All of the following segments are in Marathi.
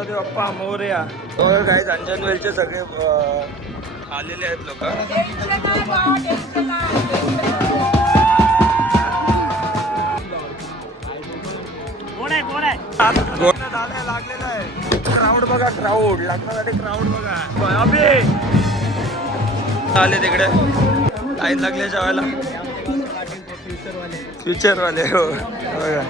गणपती बाप्पा मोरया तर काही अंजनवेलचे सगळे आलेले आहेत लोक. लागलेला आहे क्राऊड बघा क्राऊड लग्नासाठी क्राऊड बघा. आले तिकडे. लाईन लागले जेवायला. फ्युचर वाले हो. बघा.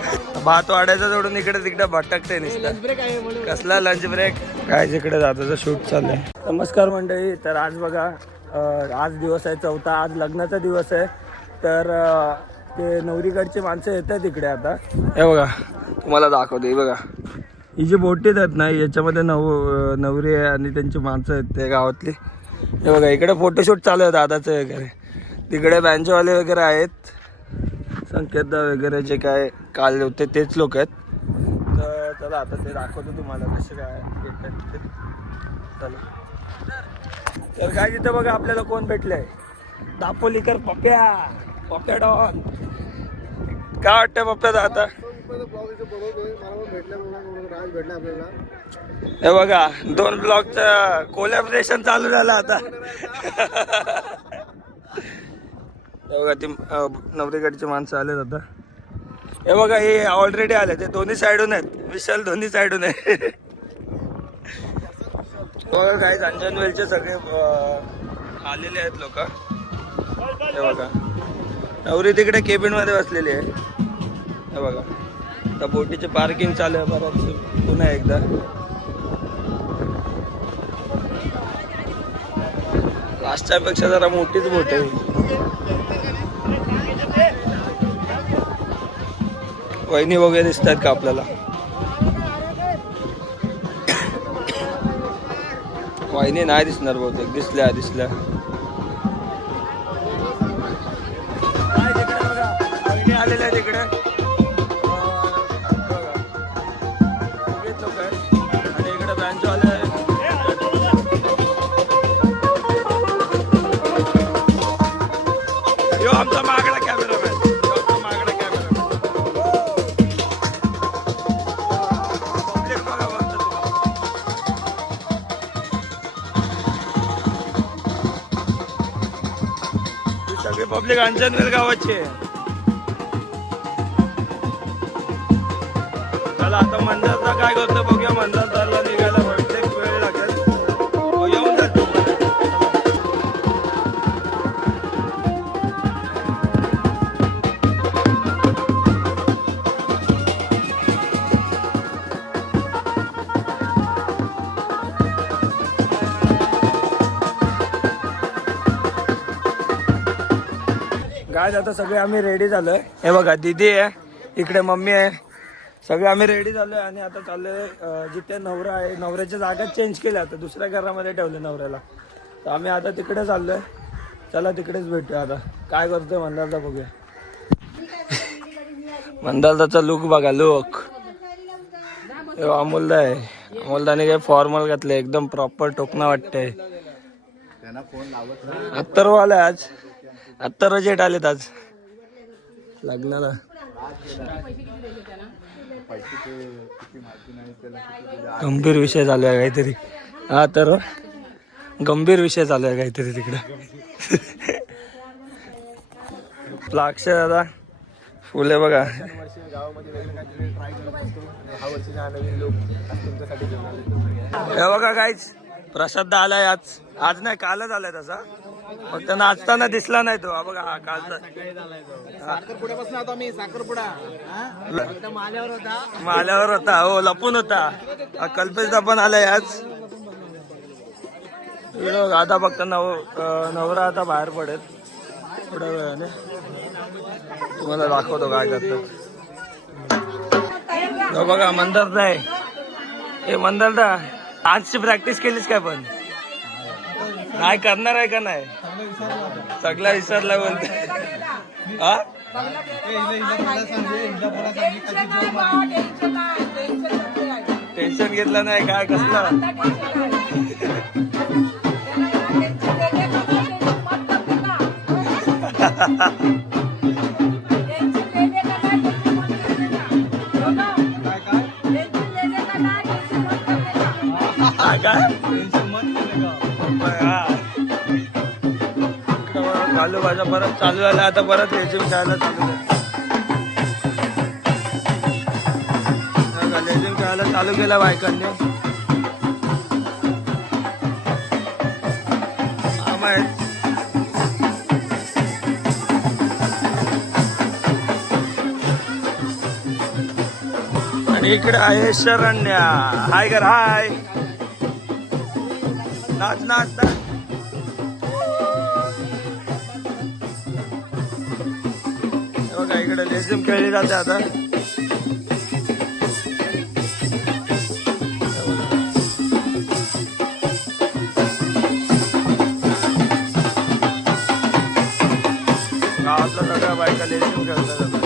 भात वाढायचा सोडून इकडे तिकडे भटकते नुसतं. कसला लंच ब्रेक? काय जिकडे जातो शूट चाललंय. नमस्कार मंडळी तर आज बघा आज दिवस आहे चौथा आज लग्नाचा दिवस आहे. तर ते नवरीकडची माणसं येत आहेत इकडे आता. हे बघा तुम्हाला दाखवते बघा. ही जी बोटीत आहेत ना याच्यामध्ये नव नवरी आहे आणि त्यांची माणसं आहेत ते गावातली. हे बघा इकडे फोटोशूट चालू आहे दादाचं वगैरे. तिकडे बँचवाले वगैरे आहेत. संकेतदा वगैरे जे काय काल होते तेच लोक आहेत. तर चला आता ते दाखवतो तुम्हाला कसे काय ते. चला. तर काय तिथं बघा आपल्याला कोण भेटले दापोलीकर पप्या पप्या डॉन. काय वाटतं पप्प्याचा आता हे बघा दोन ब्लॉकचं कोलॅबरेशन चालू झालं आता. हे बघा ती अं, माणसं आलेत आता. हे बघा हे ऑलरेडी आले ते दोन्ही साईडून आहेत. विशाल दोन्ही साईडून आहे. बघा काय अंजनवेलचे सगळे आलेले आहेत लोक. हे बघा. नवरी तिकडे केबिनमध्ये बसलेली आहे. हे बघा. आता बोटीचे पार्किंग चालू आहे परत पुन्हा एकदा. लास्टपेक्षा जरा मोठीच बोट आहे. वहिनी वगैरे दिसतात का आपल्याला? वहिनी नाही दिसणार बहुतेक दिसल्या दिसल्या. आलेल्या तिकडे सगळी पब्लिक अंजनवेल गावाची. चला आता मंदारचा काय करतो बघूया मंदारला गाय आता सगळे आम्ही रेडी झालोय. हे बघा दीदी आहे इकडे मम्मी आहे. सगळे आम्ही रेडी झालोय आणि आता चाललोय जिथे नवरा आहे नवऱ्याच्या जागा चेंज केल्या आता दुसऱ्या घरामध्ये ठेवले नवऱ्याला. तर आम्ही आता तिकडे चाललोय. चला तिकडेच भेटूया आता. काय करतोय मंदारचा बघूया. मंदारचा लुक बघा लुक अमोलदा आहे. अमोलदाने काय फॉर्मल घातले एकदम प्रॉपर टोकना वाटतंय. अत्तरवाला आहे आज. अत्तर रजेट आलेत आज. लग्नाला. गंभीर विषय चालू आहे काहीतरी. हा तर गंभीर विषय चालू आहे काहीतरी तिकडे. लाक्ष दादा फुले बघा. हे बघा काहीच प्रसाद आलाय आज. आज नाही कालच आलाय तसा. फक्त नाचताना दिसला नाही तो. हा बघा हा कालचा. साखरपुड्यापासून आता मी साखरपुडा. माल्यावर होता. माल्यावर होता. हो लपून होता. हा कल्पेशदा पण आलाय आज. आता फक्त नव नवरा आता बाहेर पडेल. थोड्या वेळाने. तुम्हाला दाखवतो काय करतात बघा मंदारदा आहे. हे मंदारदा आजची प्रॅक्टिस केलीस काय पण? काय करणार आहे का नाही? सगळा विसरला बोलते. हा टेन्शन घेतलं नाही काय कसलं? हा काय चालू भाज्या परत चालू झाला आता परत लेझिम खेळायला चालू झालं. बघा, लेझिम खेळायला चालू केला बायकांनी. आणि इकडे आहे शरण्या. हाय गर हाय नाच नाच नाच. इकडे लेझिम खेळली जाते आता. गावातल्या सगळ्या बायका लेझिम खेळतात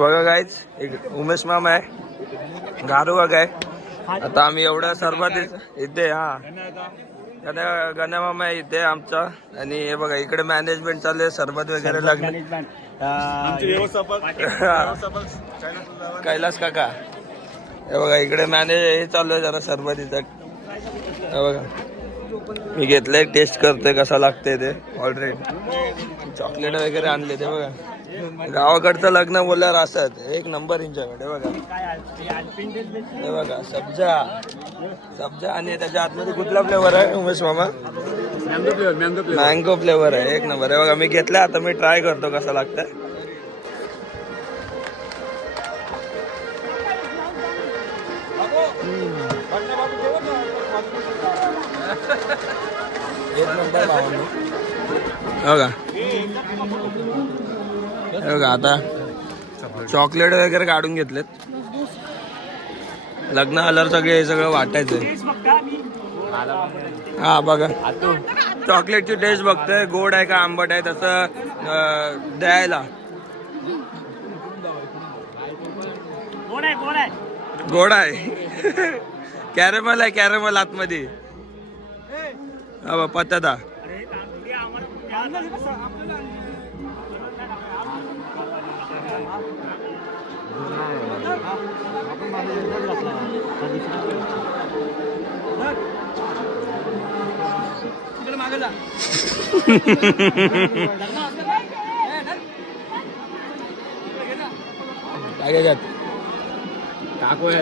बघा गायच एक उमेश मामा आहे. गारू बघा आहे. आता आम्ही एवढं सर्वात इथे हा. गण्या गण्या मामा आहे इथे आमचा. आणि हे बघा इकडे मॅनेजमेंट चालू आहे सरबत वगैरे लागले. कैलास काका. हे बघा इकडे मॅनेज हे चालू आहे जरा सरबतीचं हे बघा. मी घेतलंय टेस्ट करतोय कसा लागतंय ते. ऑलरेडी चॉकलेट वगैरे आणले ते बघा. गावाकडचं लग्न बोलल्यावर असत एक नंबर यांच्याकडे बघा. हे बघा सब्जा. सब्जा आणि त्याच्या आतमध्ये कुठला फ्लेवर आहे उमेश मामा? मँगो फ्लेवर आहे. एक नंबर आहे. बघा मी घेतला आता मी ट्राय करतो कसा लागतंय. एक नंबर हो का बघा आता चॉकलेट वगैरे काढून घेतलेत. लग्न आल्यावर सगळे हे सगळं वाटायचं. हा बघा. चॉकलेटची टेस्ट बघतोय गोड आहे का आंबट आहे तसं द्यायला. गोड आहे. कॅरेमल आहे कॅरेमल आतमध्ये. हा काय काय त्यात?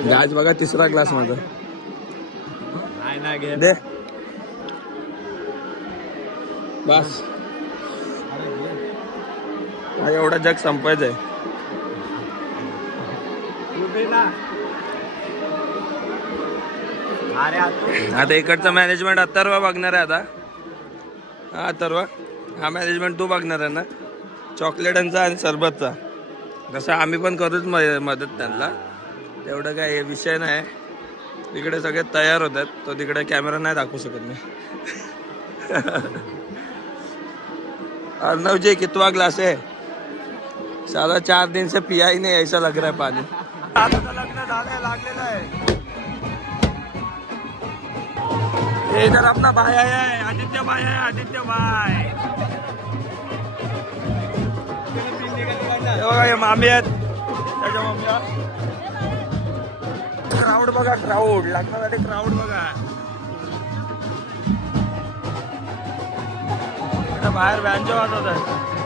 गाज बघा तिसरा ग्लास माझा दे. बस. एवढा जग संपायचंय. आता इकडचं मॅनेजमेंट अथर्व बघणार आहे आता. हा अथर्व. हा मॅनेजमेंट तू बघणार आहे ना? चॉकलेटांचा आणि सरबतचा. जसं आम्ही पण करूच मदत त्यांना. तेवढं काय हे विषय नाही. तिकडे सगळे तयार होतात. तो तिकडे कॅमेरा नाही दाखवू शकत मी. अर्नवजी कितवा ग्लास आहे? साधा चार दिन से पिया ही नहीं ऐसा लग रहा है पानी आता लग्न झालं लागलेलं आहे. हे इधर अपना भाई आदित्य भाय आहे आदित्य भाय मामी आहेत. त्याच्या मम्मी क्राऊड बघा क्राऊड लग्नासाठी क्राऊड बघा. बाहेर बँजो वाजवत आहे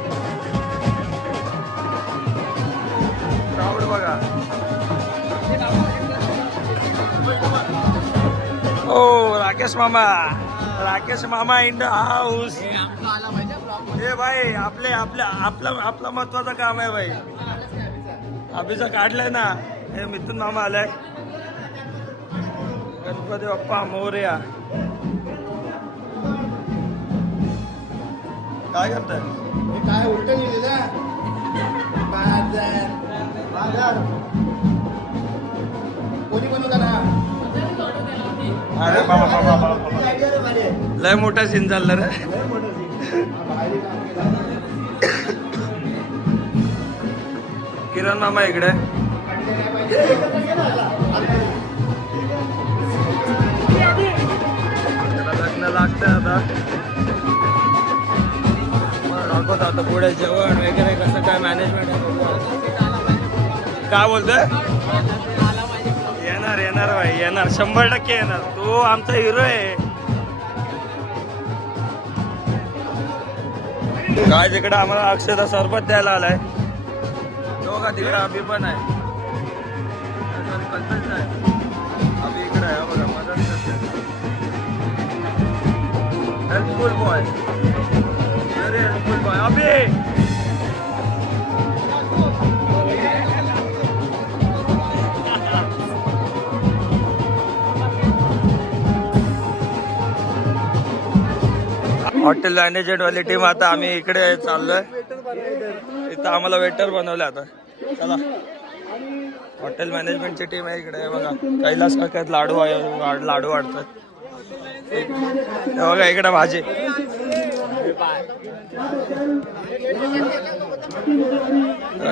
राकेश मामा. राकेश मामा इन द हाऊस हे भाई आपले आपल्या आपलं आपलं महत्वाचं काम आहे भाई. अभिचं काढलंय ना. हे मिथून मामा आलाय. गणपती बाप्पा मोर्या काय करताय? हे काय उलट लिहिलेलं बाजार. बाजार. कोणी बनवता ना? लय मोठा सीन चालला रे. किरण मामा इकडे. लग्न लागतं आता. मग आता पुढे जेवण वगैरे कसं काय मॅनेजमेंट काय बोलतोय? येणार येणार भाई येणार. शंभर टक्के येणार. तो आमचा हिरो आहे. काय तिकडे आम्हाला अक्षता सरबत द्यायला आलाय. तो का तिकडे अभि पण आहे. Sorry, हो अभि इकडे आहे बघा मदत helpful boy very helpful boy Abhi! Hotel management वाली टीम आता आम्ही इकडे चाललोय. इथं आम्हाला वेटर बनवलं आता. चला. हॉटेल मॅनेजमेंटची टीम आहे इकडे. बघा कैलास काकात लाडू आहे लाडू वाढतात. बघा इकडे भाजी.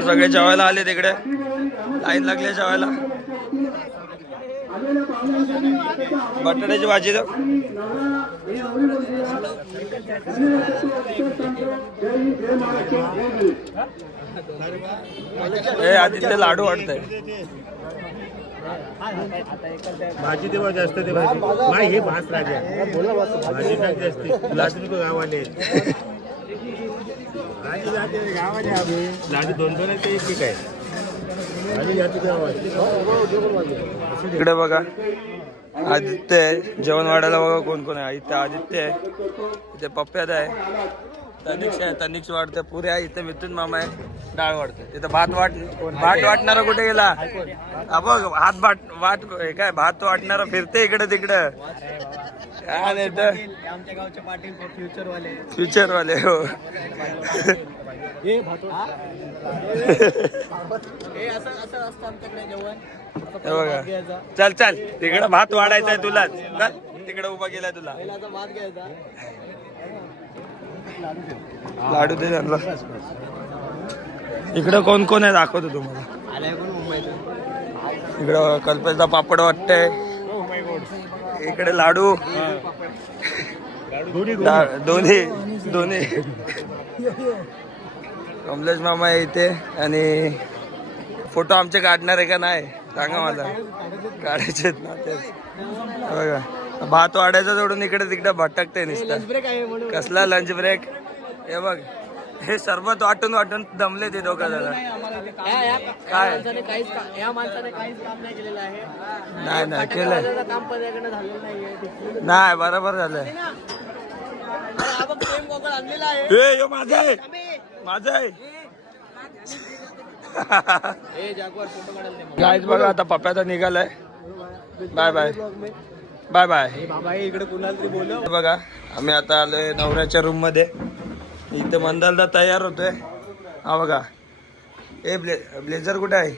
सगळे जेवायला आले तिकडे. लाईन लागले जेवायला. बटाट्याची भाजी हे आदित्य लाडू वाटत भाजी तेव्हा जास्त ते भाजी. नाही हे भास राजा. भाजी काय जास्त? लाडू गावाले भाजी गावाले. आम्ही लाडू दोन दोन आहे ते एक आहे. इकडे बघा. आदित्य आहे. जेवण वाढायला बघा कोण कोण आहे. इथे आदित्य आहे. इथे पप्प्यात आहे तनिक्ष आहे. तनिक्ष वाढते पुरे आहे. इथे मिथून मामा आहे. डाळ वाढते इथं भात वाट भात वाटणारा कुठे गेला? हा बघ हात भात वाट हे काय भात वाटणारा फिरते इकडे तिकडं. काय नाही तर. आमच्या गावचे पाटील फ्युचर वाले. फ्युचर वाले हो. बघा. चल चल. तिकडे भात वाढायचा आहे तुला चल. तिकडे उभा केलाय तुला. पहिला भात घ्यायचा. लाडू दे त्यांना. इकडे कोण कोण आहे दाखवतो तुम्हाला. इकडं कल्पेशचा पापड वाटतंय. इकडे लाडू. दोन्ही दोन्ही. कमलेश मामा इथे आणि फोटो आमचे काढणार आहे का नाही? सांगा मला. काढायचे आहेत ना तेच. बघा. भात वाढायचा सोडून इकडे तिकडे भटकते नुसतं. कसला लंच ब्रेक हे बघ. हे सरबत वाटून वाटून दमले ते दोघं या काय? नाही नाही नाहीये. नाही बरोबर झालंय. आहे. ए यो माझा आहे माझा आहे हे. गायच बघा आता पप्प्याचा निघालाय. बाय बाय बाय बाय हे बाबा हे इकडे कुणाला तरी बोलव. हे बघा आम्ही आता आलोय नवऱ्याच्या रूममध्ये. इथे मंदालदा तयार होतोय. हा बघा. ए ब्ले ब्लेझर कुठे आहे?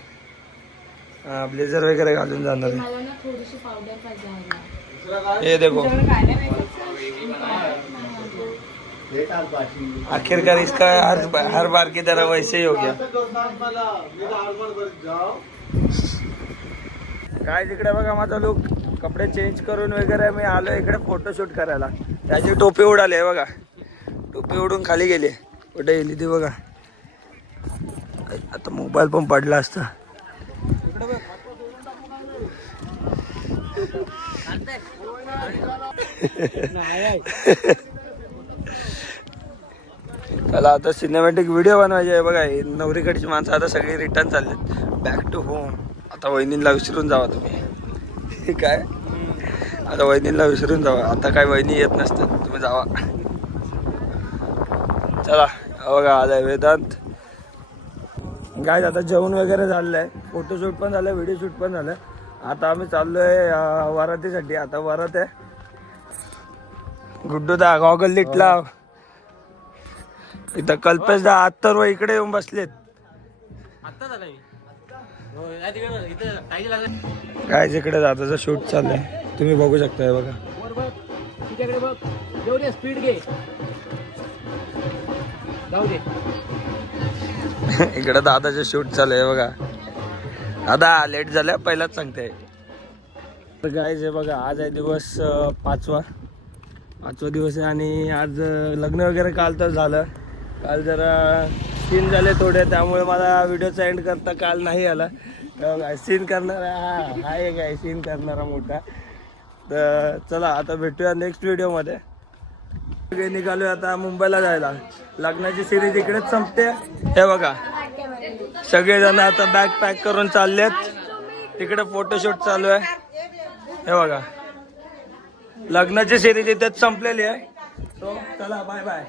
हा ब्लेझर वगैरे घालून जाणार आहे. मला ना थोडीशी पावडर पाहिजे ये देखो. आखिरकार इसका हर हर बार की तरह वैसे ही हो गया। काय तिकडे बघा माझा लुक कपडे चेंज करून वगैरे मी आलो इकडे फोटोशूट करायला. त्याची टोपी उडाली आहे बघा. टोपी उडून खाली गेली कुठे गेली ती बघा. आता मोबाईल पण पडला असता. चला आता सिनेमॅटिक व्हिडिओ बनवायचे आहे बघा. नवरीकडची माणसं आता सगळी रिटर्न चाललेत. बॅक टू होम आता वहिनीला विसरून जावा तुम्ही. काय? आता वहिनीला विसरून जावा. आता काय वहिनी येत नसतात. तुम्ही जावा. चला बघा आलाय वेदांत. काय आता जेवण वगैरे झालेलं आहे फोटोशूट पण झालं व्हिडिओ शूट पण झालं आता आम्ही चाललोय वरातीसाठी आता वरात आहे. गुड्डू दा गॉगल लीट लाव. इथं कल्पेश दा तर इकडे येऊन बसलेत. हो काय जिकडे दादाचं शूट चाललंय तुम्ही बघू शकता हे बघा स्पीड घे. इकडे दादाचं शूट चालू आहे बघा. दादा लेट झालं पहिलाच सांगते. हे बघा आज आहे दिवस पाचवा. पाचवा दिवस आहे आणि आज लग्न वगैरे काल तर झालं. काल जरा सीन झाले थोडे त्यामुळे मला व्हिडिओचा एंड करता काल नाही आला. सीन करणारा हा हा एक आहे सीन करणारा मोठा. तर चला आता भेटूया नेक्स्ट व्हिडिओमध्ये सगळे निघालोय आता मुंबईला जायला. लग्नाची सिरीज इकडेच संपते. हे बघा सगळेजण आता बॅग पॅक करून चाललेत. तिकडे फोटोशूट चालू आहे. हे बघा. लग्नाची सिरीज इथेच संपलेली आहे. तो चला बाय बाय